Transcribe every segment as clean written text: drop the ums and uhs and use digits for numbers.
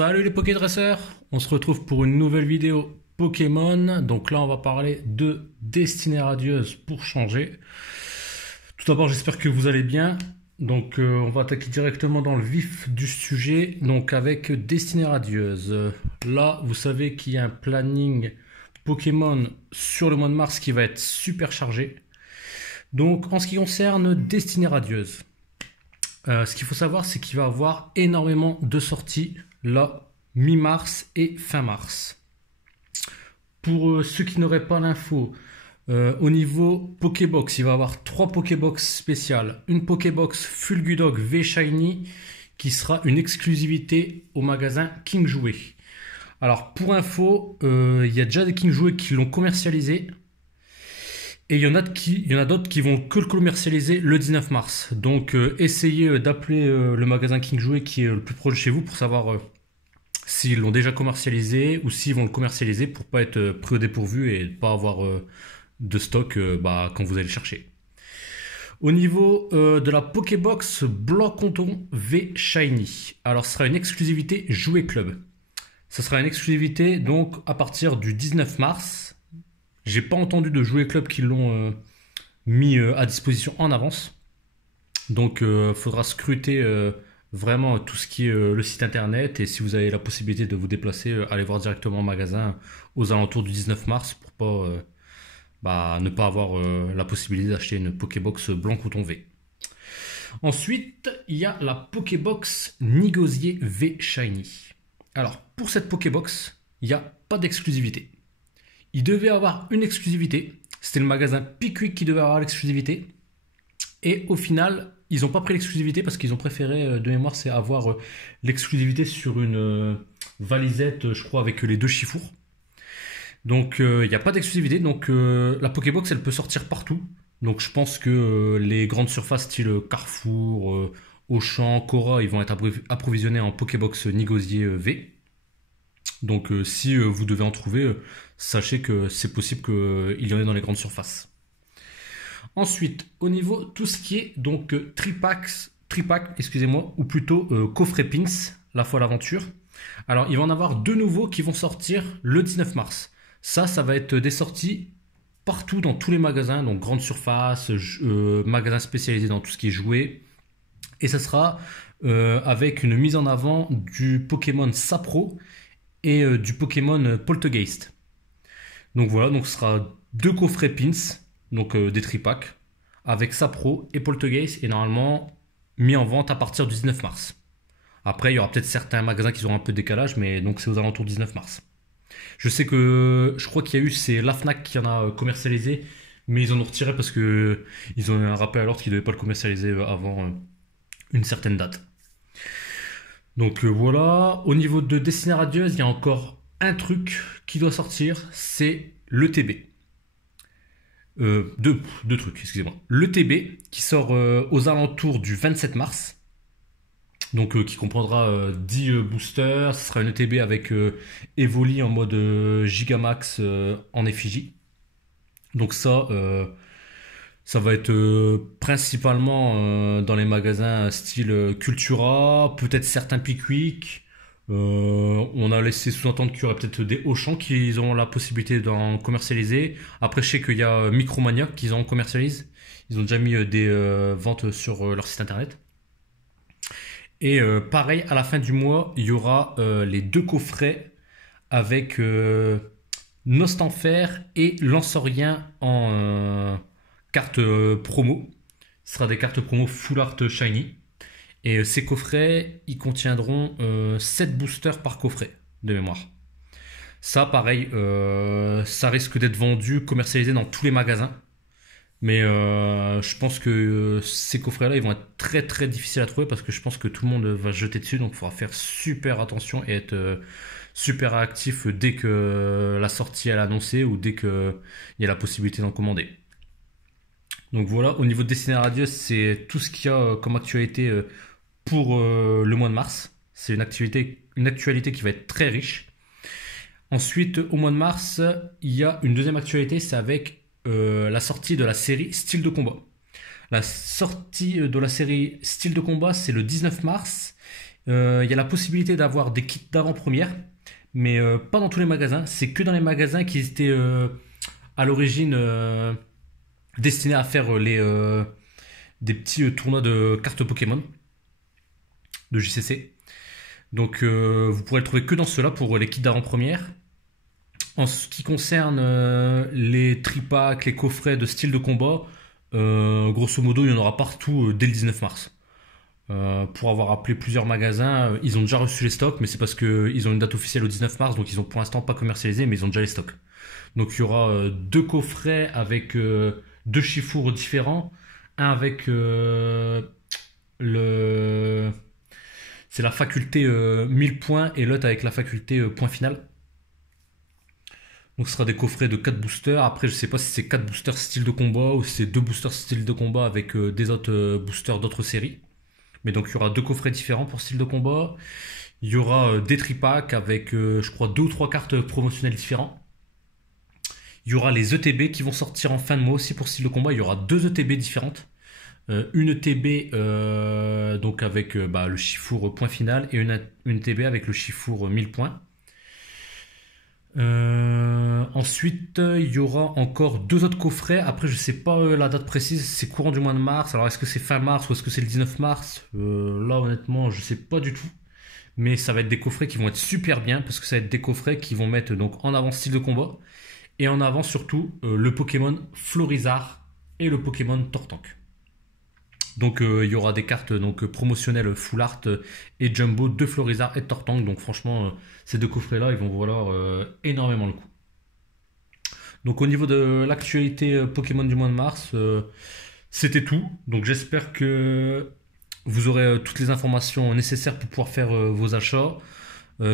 Salut les Pokédresseurs, on se retrouve pour une nouvelle vidéo Pokémon. Donc là on va parler de Destinée Radieuse pour changer. Tout d'abord j'espère que vous allez bien. Donc on va attaquer directement dans le vif du sujet. Donc avec Destinée Radieuse. Là vous savez qu'il y a un planning Pokémon sur le mois de mars qui va être super chargé. Donc en ce qui concerne Destinée Radieuse. Ce qu'il faut savoir, c'est qu'il va y avoir énormément de sorties là, mi-mars et fin mars. Pour ceux qui n'auraient pas l'info, au niveau Pokébox, il va y avoir 3 Pokébox spéciales. Une Pokébox Fulgudog V Shiny qui sera une exclusivité au magasin King Jouet. Alors pour info, il y a déjà des King Jouet qui l'ont commercialisé. Et il y en a d'autres qui vont que le commercialiser le 19 mars. Donc essayez d'appeler le magasin King Jouet qui est le plus proche de chez vous pour savoir s'ils l'ont déjà commercialisé ou s'ils vont le commercialiser pour pas être pris au dépourvu et pas avoir de stock quand vous allez le chercher. Au niveau de la Pokébox Blanc-Conton V Shiny. Alors ce sera une exclusivité Jouet Club. Ce sera une exclusivité donc à partir du 19 mars. J'ai pas entendu de Jouet Club qui l'ont mis à disposition en avance. Donc faudra scruter vraiment tout ce qui est le site internet. Et si vous avez la possibilité de vous déplacer, allez voir directement au magasin aux alentours du 19 mars pour pas ne pas avoir la possibilité d'acheter une Pokébox Blanc-Coton V. Ensuite, il y a la Pokébox Nigosier V Shiny. Alors pour cette Pokébox, il n'y a pas d'exclusivité. Il devait avoir une exclusivité. C'était le magasin Pickwick qui devait avoir l'exclusivité. Et au final, ils n'ont pas pris l'exclusivité parce qu'ils ont préféré, de mémoire, c'est avoir l'exclusivité sur une valisette, je crois, avec les 2 chifours. Donc, il n'y a pas d'exclusivité. Donc, la Pokébox, elle peut sortir partout. Donc, je pense que les grandes surfaces style Carrefour, Auchan, Cora, ils vont être approvisionnés en Pokébox Nigosier V. Donc si vous devez en trouver, sachez que c'est possible qu'il y en ait dans les grandes surfaces. Ensuite, au niveau tout ce qui est donc tripack, excusez-moi, ou plutôt coffret pins, la folle aventure. Alors il va en avoir 2 nouveaux qui vont sortir le 19 mars. Ça va être des sorties partout dans tous les magasins, donc grandes surfaces, magasins spécialisés dans tout ce qui est jouets. Et ça sera avec une mise en avant du Pokémon Sapro et du Pokémon Poltegeist. Donc voilà, donc ce sera 2 coffrets pins, donc des tripacks, avec Sapro et Poltegeist, et normalement mis en vente à partir du 19 mars. Après, il y aura peut-être certains magasins qui auront un peu de décalage, mais donc c'est aux alentours du 19 mars. Je crois qu'il y a eu, c'est la Fnac qui en a commercialisé, mais ils en ont retiré parce que ils ont eu un rappel à l'ordre qu'ils ne devaient pas le commercialiser avant une certaine date. Donc voilà, au niveau de Destinée Radieuse, il y a encore un truc qui doit sortir, c'est l'ETB. Deux trucs, excusez-moi. L'ETB qui sort aux alentours du 27 mars, donc qui comprendra 10 boosters. Ce sera une ETB avec Evoli en mode Gigamax en effigie. Donc ça va être principalement dans les magasins style Cultura, peut-être certains Pickwick. On a laissé sous-entendre qu'il y aurait peut-être des Auchan qui ont la possibilité d'en commercialiser. Après, je sais qu'il y a Micromania qui en commercialise. Ils ont déjà mis des ventes sur leur site internet. Et pareil, à la fin du mois, il y aura les 2 coffrets avec Nostanfer et Lansorien en carte promo. Ce sera des cartes promo Full Art Shiny. Et ces coffrets, ils contiendront 7 boosters par coffret, de mémoire. Ça, pareil, ça risque d'être vendu, commercialisé dans tous les magasins. Mais je pense que ces coffrets-là, ils vont être très très difficiles à trouver parce que je pense que tout le monde va se jeter dessus. Donc il faudra faire super attention et être super actif dès que la sortie est annoncée ou dès qu'il y a la possibilité d'en commander. Donc voilà, au niveau de Destinée Radieuse, c'est tout ce qu'il y a comme actualité pour le mois de mars. C'est une actualité qui va être très riche. Ensuite, au mois de mars, il y a une deuxième actualité, c'est avec la sortie de la série Style de combat. La sortie de la série Style de combat, c'est le 19 mars. Il y a la possibilité d'avoir des kits d'avant-première, mais pas dans tous les magasins. C'est que dans les magasins qui étaient à l'origine destinés à faire des petits tournois de cartes Pokémon de JCC. Donc vous pourrez le trouver que dans ceux-là pour les kits d'avant-première. En ce qui concerne les tripacks, les coffrets de style de combat, grosso modo, il y en aura partout dès le 19 mars. Pour avoir appelé plusieurs magasins, ils ont déjà reçu les stocks, mais c'est parce qu'ils ont une date officielle au 19 mars, donc ils ont pour l'instant pas commercialisé, mais ils ont déjà les stocks. Donc il y aura deux coffrets avec deux chiffres différents, un avec le c'est la faculté 1000 points et l'autre avec la faculté point final. Donc ce sera des coffrets de 4 boosters. Après je sais pas si c'est 4 boosters style de combat ou si c'est 2 boosters style de combat avec des autres boosters d'autres séries. Mais donc il y aura deux coffrets différents pour style de combat. Il y aura des tripacks avec je crois 2 ou 3 cartes promotionnelles différentes. Il y aura les ETB qui vont sortir en fin de mois aussi pour style de combat. Il y aura deux ETB différentes. Une ETB donc avec le chiffre point final et une ETB avec le chiffre 1000 points. Ensuite, il y aura encore deux autres coffrets. Après, je sais pas la date précise. C'est courant du mois de mars. Alors, est-ce que c'est fin mars ou est-ce que c'est le 19 mars? Là, honnêtement, je sais pas du tout. Mais ça va être des coffrets qui vont être super bien parce que ça va être des coffrets qui vont mettre donc en avant style de combat et en avant surtout le Pokémon Florizarre et le Pokémon Tortank. Donc il y aura des cartes donc promotionnelles full art et jumbo de Florizarre et de Tortank. Donc franchement, ces deux coffrets-là, ils vont valoir énormément le coup. Donc au niveau de l'actualité Pokémon du mois de mars, c'était tout. Donc j'espère que vous aurez toutes les informations nécessaires pour pouvoir faire vos achats.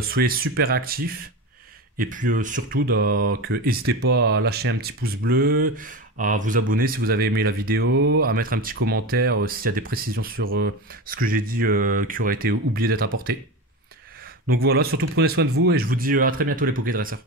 Soyez super actifs. Et puis surtout, n'hésitez pas à lâcher un petit pouce bleu, à vous abonner si vous avez aimé la vidéo, à mettre un petit commentaire s'il y a des précisions sur ce que j'ai dit qui aurait été oublié d'être apporté. Donc voilà, surtout prenez soin de vous et je vous dis à très bientôt les Pokédresseurs.